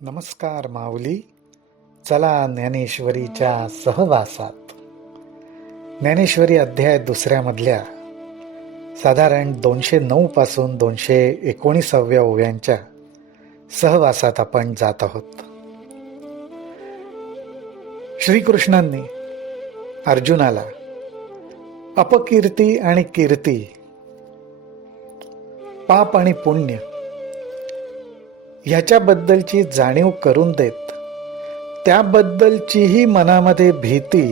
नमस्कार माऊली. चला ज्ञानेश्वरीच्या सहवासात. ज्ञानेश्वरी अध्याय 2 मधल्या साधारण 209 पासून 219 ओव्यांच्या सहवासात आपण जात आहोत. श्रीकृष्णांनी अर्जुनाला अपकीर्ती आणि कीर्ती, पाप आणि पुण्य ह्याच्याबद्दलची जाणीव करून देत त्याबद्दलचीही मनामध्ये भीती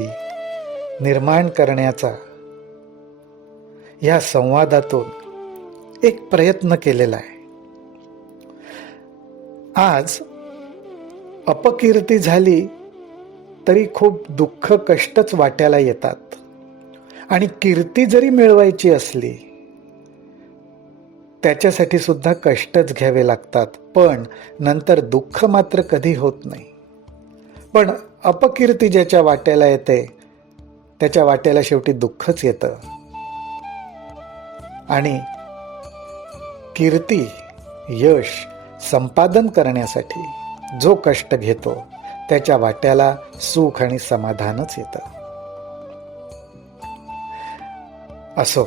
निर्माण करण्याचा या संवादातून एक प्रयत्न केलेला आहे. आज अपकीर्ती झाली तरी खूप दुःख कष्टच वाट्याला येतात, आणि कीर्ती जरी मिळवायची असली त्याच्यासाठी सुद्धा कष्टच घ्यावे लागतात, पण नंतर दुःख मात्र कधी होत नाही. पण अपकीर्ती ज्याच्या वाट्याला येते त्याच्या वाट्याला शेवटी दुःखच येतं, आणि कीर्ती यश संपादन करण्यासाठी जो कष्ट घेतो त्याच्या वाट्याला सुख आणि समाधानच येतं. असो,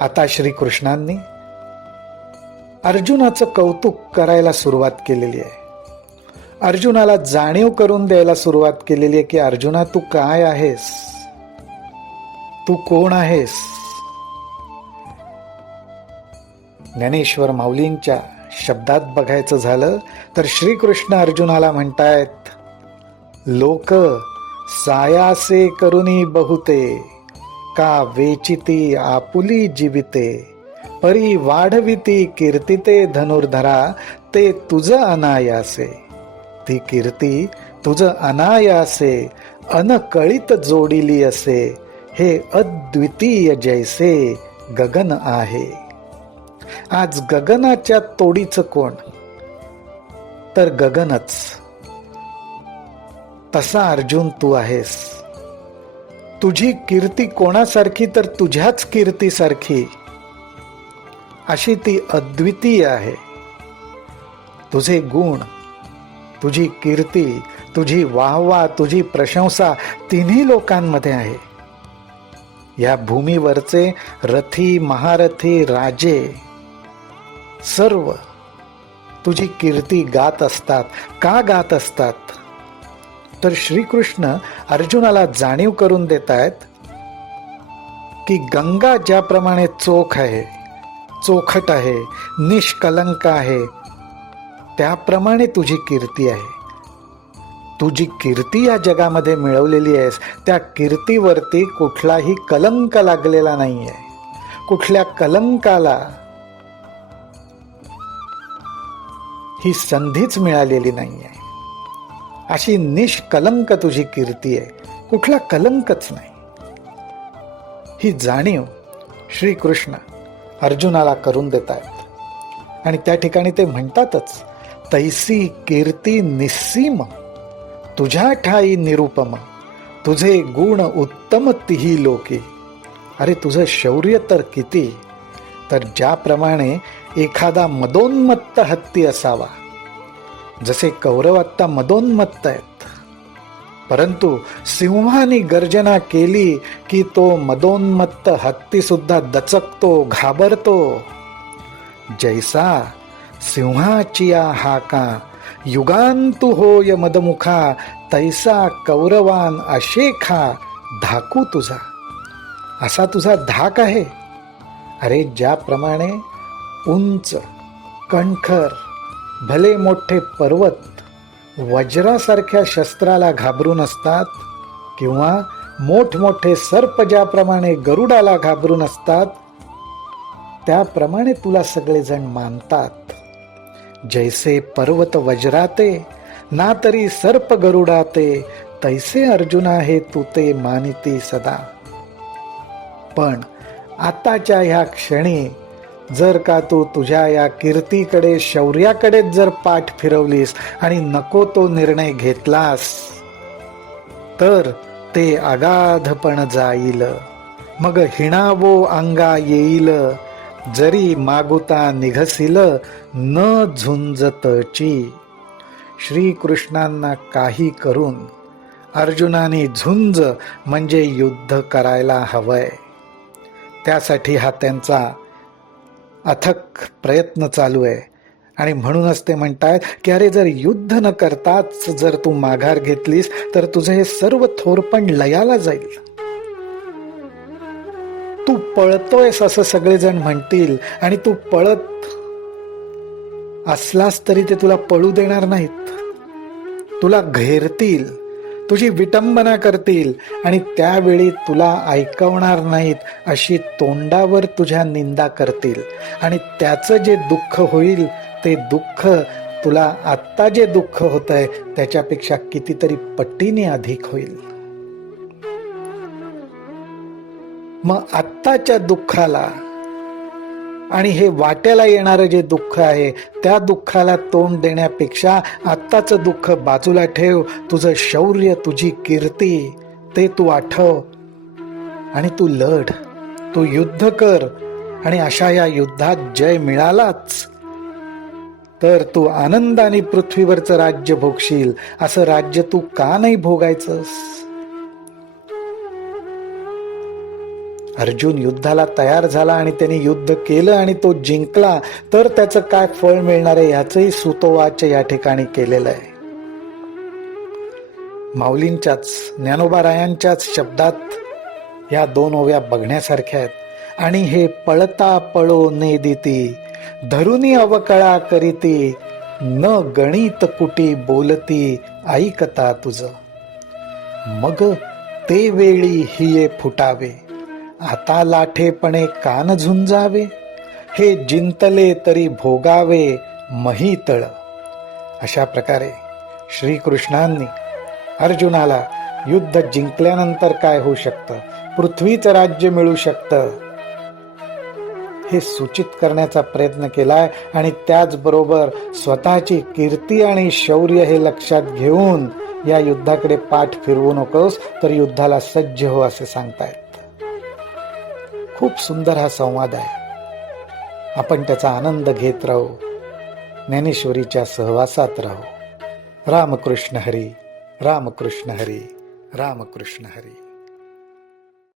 आता श्रीकृष्णांनी अर्जुनाचं कौतुक करायला सुरुवात केलेली आहे. अर्जुनाला जाणीव करून द्यायला सुरुवात केलेली आहे की अर्जुना, तू काय आहेस, तू कोण आहेस. ज्ञानेश्वर माऊलींच्या शब्दात बघायचं झालं तर श्रीकृष्ण अर्जुनाला म्हणतायत, लोक सायासे करुनी बहुते, का वेचिती आपुली जीविते, परी वाढविती कीर्तिते धनुर्धरा, ते तुझ अनायासे. ती कीर्ती तुझ अनायासे अनकळित जोडिली असे, हे अद्वितीय जैसे गगन आहे. आज गगनाच्या तोडीचं कोण, तर गगनच. तसा अर्जुन तू आहेस. तुझी कीर्ती कोणासारखी, तर तुझ्याच कीर्तीसारखी. अशी ती अद्वितीय आहे. तुझे गुण, तुझी कीर्ती, तुझी वाहवा, तुझी प्रशंसा तिन्ही लोकांमध्ये आहे. या भूमीवरचे रथी, महारथी, राजे सर्व तुझी कीर्ती गात असतात. का गात असतात, तर श्रीकृष्ण अर्जुनाला जाणीव करून देत आहेत की गंगा ज्याप्रमाणे चोख आहे, चोखट आहे, निष्कलंक आहे, त्याप्रमाणे तुझी कीर्ती आहे. तुझी कीर्ती या जगामध्ये मिळवलेली आहेस, त्या कीर्तीवरती कुठलाही कलंक लागलेला नाहीये. कुठल्या कलंकाला ही संधीच मिळालेली नाहीये. अशी निष्कलंक तुझी कीर्ती आहे, कुठला कलंकच नाही. ही जाणीव श्रीकृष्ण अर्जुनाला करून देत आहेत. आणि त्या ठिकाणी ते म्हणतातच, तैसी कीर्ती निस्सीम, तुझ्या ठाई निरुपम, तुझे गुण उत्तम तिही लोके. अरे तुझं शौर्य तर किती, तर ज्याप्रमाणे एखादा मदोन्मत्त हत्ती असावा. जसे कौरव आत्ता मदोन्मत्त आहेत, परंतु सिंहाने गर्जना केली की तो मदोन्मत्त हत्ती सुद्धा दचकतो, घाबरतो. जैसा सिंहाचिया हाका, युगांतु होय मदमुखा, तैसा कौरवान अशेखा धाकू तुझा. असा तुझा धाक आहे. अरे ज्याप्रमाणे उंच कणखर भले मोठे पर्वत वज्रासारख्या शस्त्राला घाबरून असतात, किंवा मोठमोठे सर्प ज्याप्रमाणे गरुडाला घाबरून असतात, त्याप्रमाणे तुला सगळेजण मानतात. जैसे पर्वत वज्राते, ना तरी सर्प गरुडाते, तैसे अर्जुना हे तू ते मानिती सदा. पण आताच्या ह्या क्षणी जर का तू तुझ्या या कीर्तीकडे, शौर्याकडे जर पाठ फिरवलीस आणि नको तो निर्णय घेतलास, तर ते अगाधपण जाईल. मग हिणावो अंगा येईल, जरी मागुता निघसिल न झुंजतची. श्रीकृष्णांना काही करून अर्जुनाने झुंज म्हणजे युद्ध करायला हवंय. त्यासाठी हा त्यांचा अथक प्रयत्न चालू आहे. आणि म्हणूनच ते म्हणतात की अरे, जर युद्ध न करताच जर तू माघार घेतलीस तर तुझं हे सर्व थोरपण लयाला जाईल. तू पळतोयस असं सगळेजण म्हणतील आणि तू पळत असलास तरी ते तुला पळू देणार नाहीत. तुला घेरतील, तुझी विटंबना करतील आणि त्यावेळी तुला ऐकवणार नाहीत, अशी तोंडावर तुझ्या निंदा करतील. आणि त्याचं जे दुःख होईल ते दुःख तुला आत्ता जे दुःख होतंय त्याच्यापेक्षा कितीतरी पटीने अधिक होईल. मग आत्ताच्या दुःखाला आणि हे वाट्याला येणारं जे दुःख आहे त्या दुःखाला तोंड देण्यापेक्षा आत्ताचं दुःख बाजूला ठेव. तुझं शौर्य, तुझी कीर्ती ते तू आठव आणि तू लढ, तू युद्ध कर. आणि अशा या युद्धात जय मिळालाच तर तू आनंदाने पृथ्वीवरचं राज्य भोगशील. असं राज्य तू का नाही भोगायचंस? अर्जुन युद्धाला तयार झाला आणि त्याने युद्ध केलं आणि तो जिंकला तर त्याचं काय फळ मिळणार आहे याचंही सुतोवाच या ठिकाणी केलेलं आहे. माऊलींच्याच, ज्ञानोबारायांच्याच शब्दात या दोन ओव्या बघण्यासारख्या आहेत. आणि हे पळता पळो नेदिती, धरुनी अवकळा करीती, न गणित कुटी बोलती, ऐकता तुझ. मग ते वेळी हिये फुटावे, आता लाठेपणे कान झुंजावे. हे जिंतले तरी भोगावे महितळ. अशा प्रकारे श्रीकृष्णांनी अर्जुनाला युद्ध जिंकल्यानंतर काय होऊ शकतं, पृथ्वीचं राज्य मिळू शकतं, हे सूचित करण्याचा प्रयत्न केलाय. आणि त्याचबरोबर स्वतःची कीर्ती आणि शौर्य हे लक्षात घेऊन या युद्धाकडे पाठ फिरवू नकोस, तर युद्धाला सज्ज हो असे सांगतायत. खूप सुंदर हा संवाद आहे. आपण त्याचा आनंद घेत राहू, ज्ञानेश्वरीच्या सहवासात राहू. रामकृष्ण हरी, रामकृष्ण हरी, रामकृष्ण हरी.